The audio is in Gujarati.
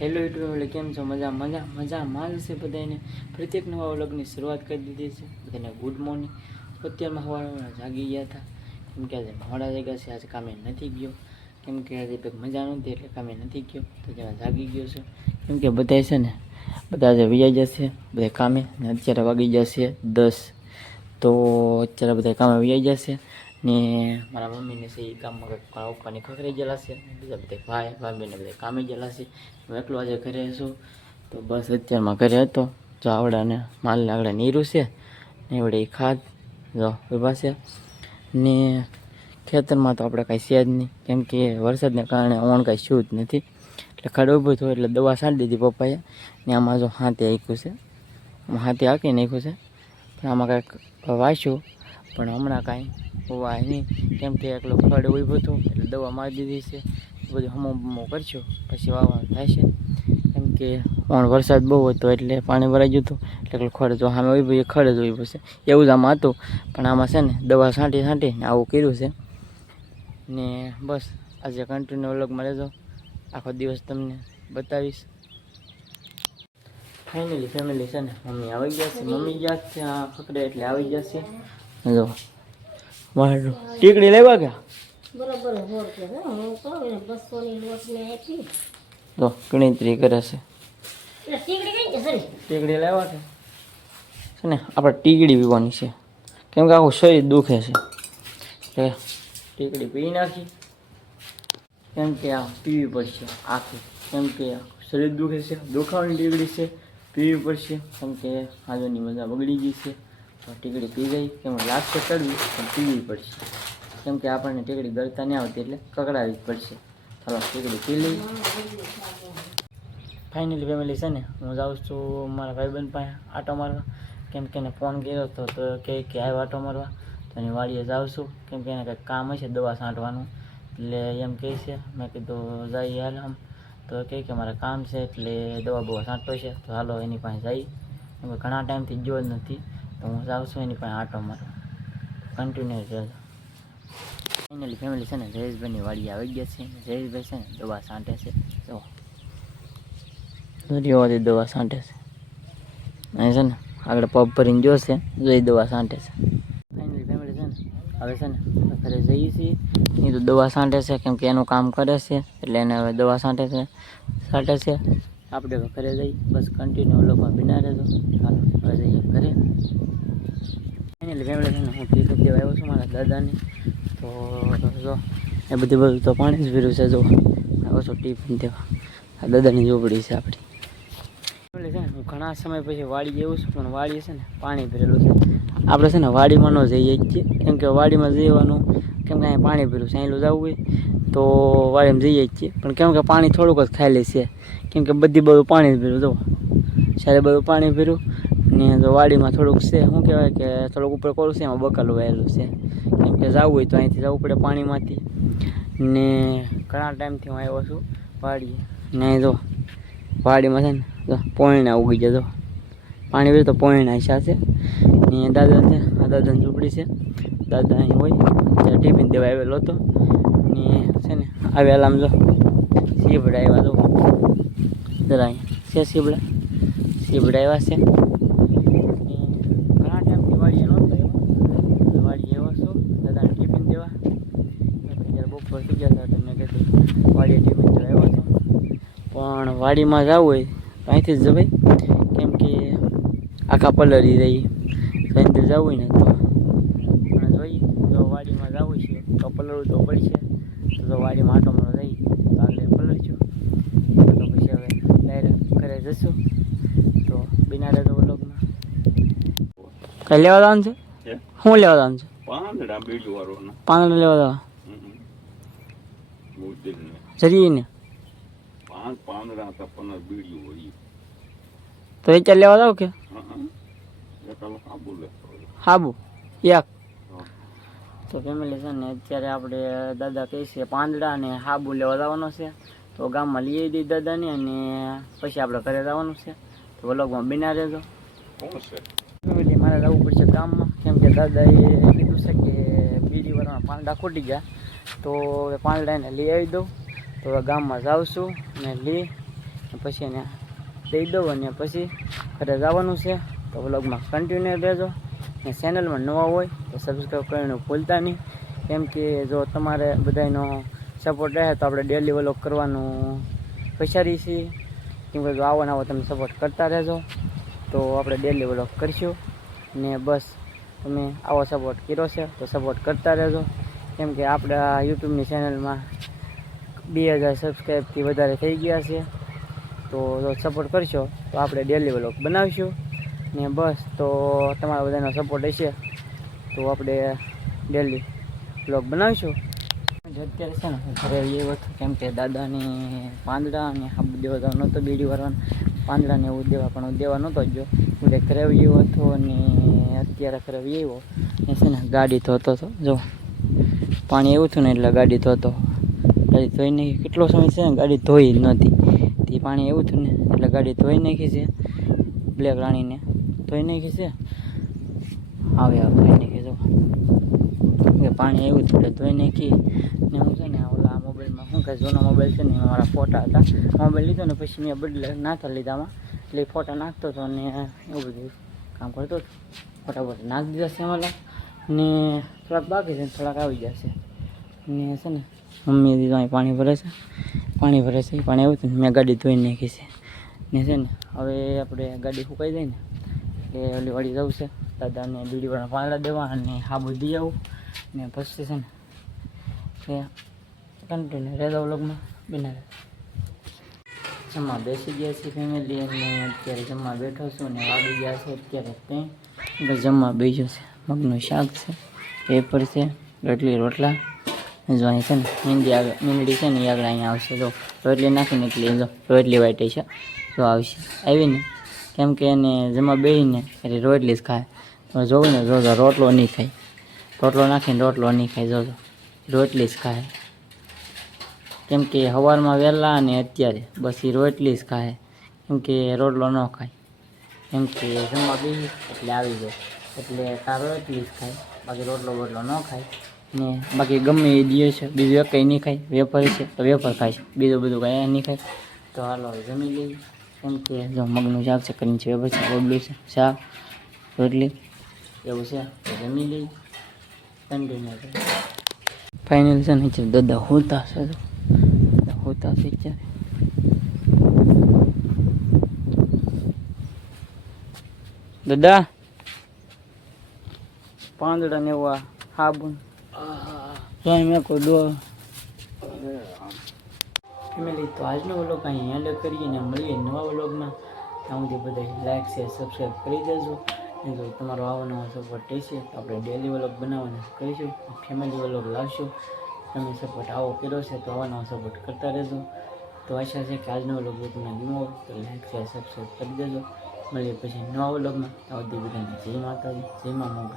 હેલો યુટ્યુબ એટલે કેમ છો? મજા મજા મજા માલ છે બધાને. પ્રત્યેક નવા વ્લોગની શરૂઆત કરી દીધી છે. બધાને ગુડ મોર્નિંગ. અત્યારમાં સવારમાં જાગી ગયા હતા કેમ કે આજે મોડા જગ્યા છે. આજે કામે નથી ગયો કેમ કે આજે કંઈક મજા નહોતી એટલે કામે નથી ગયો. તો જેમાં જાગી ગયો છે કેમ કે બધા છે ને બધા આજે વૈયા જશે બધા કામે. ને અત્યારે વાગી જશે 10. તો અત્યારે બધા કામે વૈયા જશે ને મારા મમ્મીને છે એ કામમાં કંઈક મારા પપ્પાની ખખરી ગયેલા છે. બીજા બધા ભાઈ ભાભીને બધા કામે ગયેલા છે. હું એકલો આજે ઘરે છું. તો બસ અત્યારમાં ઘરે હતો. જો આવડાને માલને આગળ નીરું છે ને એવડે એ ખાદ જો ઊભા છે ને ખેતરમાં તો આપણે કાંઈ છે જ નહીં કેમ કે વરસાદને કારણે ઓણ કાંઈ શું જ નથી. એટલે ખાડ ઊભું થયું એટલે દવા છાંટી દીધી પપ્પાએ. ને આમાં જો હાથે આંખ્યું છે, આમાં હાથે આંકી નાખ્યું છે. પણ આમાં કાંઈક વાંચ્યું પણ હમણાં કાંઈ વાય નહીં કેમ કે એકલો ખડ ઊભું હતું એટલે દવા મારી દીધી છે. બધું હમો કરશું પછી વાવવાનું થાય છે કેમ કે વરસાદ બહુ હતો એટલે પાણી ભરાઈ ગયું હતું. એટલે ખડ જો સામે ઉભું એ ખડ જ ઉભું છે એવું જ આમાં હતું. પણ આમાં છે ને દવા છાંટીને આવું કર્યું છે ને બસ આજે કન્ટિન્યુ વ્લોગમાં રહેજો. આખો દિવસ તમને બતાવીશ. ફાઇનલી ફેમિલી છે ને મમ્મી આવી ગયા છે. મમ્મી ગયા છે આ પકડે એટલે આવી ગયા છે. જો મારું ટીકડી લેવા ગયા તો ગણતરી કરે છે. ટીકડી લેવા છે ને આપણે ટીકડી પીવાની છે કેમ કે આખું શરીર દુખે છે એટલે ટીકડી પી નાખી કેમ કે આ પીવી પડશે આખી કેમ કે શરીર દુખે છે. દુખાવાની ટીકડી છે પીવી પડશે કેમ કે આજની મજા બગડી ગઈ છે. તો ટીકડી પી ગઈ કેમ લાગશે ચડવી પણ પીવી પડશે કેમ કે આપણને ટીકડી ગળતા નહીં આવતી એટલે કકડાવી જ પડશે. ચાલો ટીકડી પી લઈ. ફાઇનલી ફેમિલી છે ને હું જાઉં છું મારા ભાઈબંધ પાસે આટો મારવા કેમ કે એને ફોન કર્યો હતો તો કે આવ્યો આટો મારવા. તો એની વાડીએ જાઉં છું કેમ કે એને કંઈક કામ હશે દવા છાંટવાનું એટલે એમ કહે છે. મેં કીધું જઈએ હાલ આમ તો કહે કે મારે કામ છે એટલે દવા બવા છાંટતો છે તો હાલો એની પાસે જઈ. કેમ કે ઘણા ટાઈમથી જો જ નથી તો હું જાઉં છું એની પાસે આટો મારવા. કન્ટિન્યુ રહેજો. ફાઇનલી ફેમિલી છે ને જયેશભાઈની વાડી આવી ગયા છે. જયેશભાઈ છે ને દવા છાંટે છે. જો દરિયાવાળી દવા છાંટે છે અહીં છે ને આગળ પગ ભરીને જોશે જો એ દવા છાંટે છે. ફાઇનલી ફેમિલી છે ને હવે છે ને ઘરે જઈએ છીએ. એ તો દવા છાંટે છે કેમ કે એનું કામ કરે છે એટલે એને હવે દવા છાંટે છે. આપણે હવે ઘરે જઈ બસ કન્ટિન્યુ લોકોમાં બિના રહેજો. ચાલો હવે જઈએ ઘરે. ફાઇનલી ફેમિલી છે ને હું પિકઅપ દેવા આવ્યો છું મારા દાદાની. તો જો એ બધું તો પાણી જ પીર્યું છે. જો આવ્યો છું ટિફિન દેવા. આ દાદાની ઝૂંપડી છે આપણી. છે ને હું ઘણા સમય પછી વાડી જેવું છું પણ વાડી છે ને પાણી ભરેલું છે. આપણે છે ને વાડીમાં ન જઈએ જ છીએ કેમ કે વાડીમાં જવાનું કેમ કે અહીંયા પાણી ભર્યું સાયલું જવું હોય તો વાડીમાં જઈએ જ છીએ પણ કેમ કે પાણી થોડુંક જ ખાલી છે કેમ કે બધું પાણી જ ભર્યું. જો સારે બધું પાણી ભર્યું ને તો વાડીમાં થોડુંક છે શું કહેવાય કે થોડુંક ઉપર કોરું છે એમાં બકાલું વહેલું છે કેમ કે જવું હોય તો અહીંથી જવું પડે પાણીમાંથી. ને ઘણા ટાઈમથી હું આવ્યો છું વાડીએ ને જો વાડીમાં છે ને પોયણા ઉગી જાય. તો પાણી પીએ તો પોયણા છે ને દાદા છે આ દાદાની ઝૂંપડી છે. દાદા અહીં હોય ત્યારે ટિફિન દેવા આવેલો હતો ને છે ને આવેલા આમ જો સીબડા આવ્યા તો જરા અહીંયા છે સીબડા આવ્યા છે. ઘણા ટાઈમથી વાડીએ નહોતો આવ્યો વાડીએ આવ્યો છું દાદાને ટિફિન દેવા. જ્યારે બપોર થઈ ગયા હતા તો મેં કીધું વાડીએ ટિફિન દેવા આવ્યો હતો પણ વાડીમાં જવું હોય તો અહીંથી જ જવાય કેમ કે આખા પલળી રહી તો અહીંથી જવું હોય ને તો પણ જોઈએ જો વાડીમાં જવું છે તો પલળવું તો પડશે. તો વાડીમાં આટો મારો જઈ તો આગળ પલળશું તો પછી હવે ડાયરેક્ટ ઘરે જશું. તો બિના રહેતો વ્લોગમાં. કઈ લેવા જવાનું છે? શું લેવા જવાનું છે? પાંદડા લેવા જવા જરીએ ને તો એ ચાલ લેવા જાવ કે હાબુ એક. તો ફેમિલી છે ને અત્યારે આપણે દાદા કહે છે પાંદડા અને હાબુ લેવા જવાનો છે તો ગામમાં લઈ દઈ દાદાને અને પછી આપણે ઘરે જવાનું છે. તો વ્લોગમાં બિના રહેજો. ફેમિલી મારે જવું પડશે ગામમાં કેમ કે દાદાએ કીધું છે કે બીડીવાળાના પાંદડા ખૂટી ગયા તો પાંદડા એને લઈ આવી દઉં. તો ગામમાં જાઉં છું ને લઈ પછી એને દઈ દઉં અને પછી ઘરે જવાનું છે. તો વ્લોગમાં કન્ટિન્યુ રહેજો અને ચેનલમાં નવા હોય તો સબસ્ક્રાઈબ કરવાનું ભૂલતા નહીં. કેમ કે જો તમારે બધાનો સપોર્ટ રહે તો આપણે ડેલી વ્લોગ કરવાનું વિચારીએ છીએ. કેમ કે જો આવો ને આવો તમે સપોર્ટ કરતા રહેજો તો આપણે ડેલી વ્લોગ કરીશું. ને બસ તમે આવો સપોર્ટ કર્યો છે તો સપોર્ટ કરતા રહેજો. કેમ કે આપણા યુટ્યુબની ચેનલમાં 2000 સબસ્ક્રાઈબથી વધારે થઈ ગયા છે. તો જો સપોર્ટ કરશો તો આપણે ડેલી વ્લોગ બનાવીશું. ને બસ તો તમારા બધાનો સપોર્ટ હશે તો આપણે ડેલી વ્લોગ બનાવીશું. અત્યારે છે ને ઘરે આવ્યો હતો કેમ કે દાદાની પાંદડા અને હાબુ દેવા જવાનો હતો, બીડી વાળવાના પાંદડાને એવું દેવા, પણ હું દેવા નહોતો ગયો. હું ઘરે આવ્યો હતો અને અત્યારે ઘરે આવ્યો ને છે ને ગાડી ધોતો હતો. જો પાણી એવું થયું ને એટલે ગાડી ધોતો. ગાડી ધોઈ નાખી. કેટલો સમય છે ને ગાડી ધોઈ જ નહોતી. તે પાણી એવું થયું ને એટલે ગાડી ધોઈ નાખી છે. બ્લેક રાણીને ધોઈ નાખી છે. આવે ધોઈ નાખી. જો પાણી એવું થયું એટલે ધોઈ નાખી. ને હું છે ને ઓલા મોબાઈલમાં શું કહે જૂનો મોબાઈલ છે ને એમાં મારા ફોટા હતા. મોબાઈલ લીધો ને પછી મેં બદલે નાખતા લીધામાં એટલે ફોટા નાખતો હતો ને એવું બધું કામ કરતો હતો. ફટાફટ નાખી દીધા છે એમાં ને થોડાક બાકી છે, થોડાક આવી જશે. ને છે ને મમ્મી દીધું અહીં પાણી ભરે છે. પાણી એવું હતું ને મેં ગાડી ધોઈ નાખી છે. ને છે ને હવે આપણે ગાડી સુકાઈ જાય ને એટલે ઓલી વાળી જવું છે. દાદાને બીડીવાળા પાંદડા દેવા અને હાબુ દઈ આવું ને પછી છે ને કે કન્ટિન્યુ રહેતા વ્લોગમાં બનાવે. જમવા બેસી ગયા છે ફેમિલી અને અત્યારે જમવા બેઠો છું ને વાગી ગયા છે અત્યારે ત્યાં જમવા બેસ્યો છે. મગનું શાક છે, પેપર છે, રોટલા. જો અહીં છે ને મીંદડી છે ને એ આગળ અહીંયા આવશે. જો રોટલી નાખીને એટલે જો રોટલી વાટી છે જો આવશે આવીને. કેમ કે એને જમવા બેસીને એટલે રોટલી જ ખાય. જોવું ને જોજો રોટલો નહીં ખાય. રોટલો નાખીને રોટલો નહીં ખાય. જોજો રોટલી જ ખાય. કેમ કે સવારમાં વહેલા અને અત્યારે બસ એ રોટલી જ ખાય. કેમ કે રોટલો ન ખાય. કેમ કે જમવા બેસી એટલે આવી જાય એટલે કાં રોટલી જ ખાય, બાકી રોટલો બોટલો ન ખાય. ને બાકી ગમે એ દિવસ છે બીજું કંઈ નહીં ખાય. વેફર છે તો વેફર ખાય છે, બીજું બધું કાંઈ નહીં ખાય. તો હાલો જમી લઈએ. કેમ કે જો મગનું શાક છે, કરીને છે વેફર છે, રોટલું છે, શાક રોટલી એવું છે તો જમી લઈએ. કન્ટિન્યુ ફાઇનલ છે ને દાદા હોતા છે ત્યારે દાદા પાંદડા ને એવા હાબુન મેં કોઈ દો ફેમિલી. તો આજનો વ્લોગ અહીં એન્ડ કરીએ ને મળીએ નવા વ્લોગમાં. ત્યાં સુધી બધા લાઈક શેર સબસ્ક્રાઈબ કરી દેજો. ને જો તમારો આવો નવો સપોર્ટ રહેશે તો આપણે ડેલી વ્લોગ બનાવવાના કરીશું, ફેમિલી વ્લોગ લાવશું. તમે સપોર્ટ આવો કર્યો છે તો આવા નવો સપોર્ટ કરતા રહેજો. તો આશા છે કે આજનો વ્લોગ તમને ગમ્યો હોય તો લાઈક શેર સબસ્ક્રાઈબ કરી દેજો. મળીએ પછી નવા વ્લોગમાં. ત્યાં સુધી બધાને જય માતાજી, જય મા મોગલ.